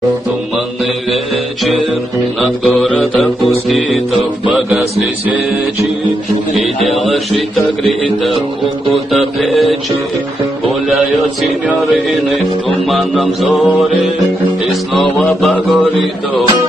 Туманный вечер, над городом пустито, погасли свечи, и дело шито грито, укута плечи. Гуляют синьорины в туманном зоре, и снова по коридору.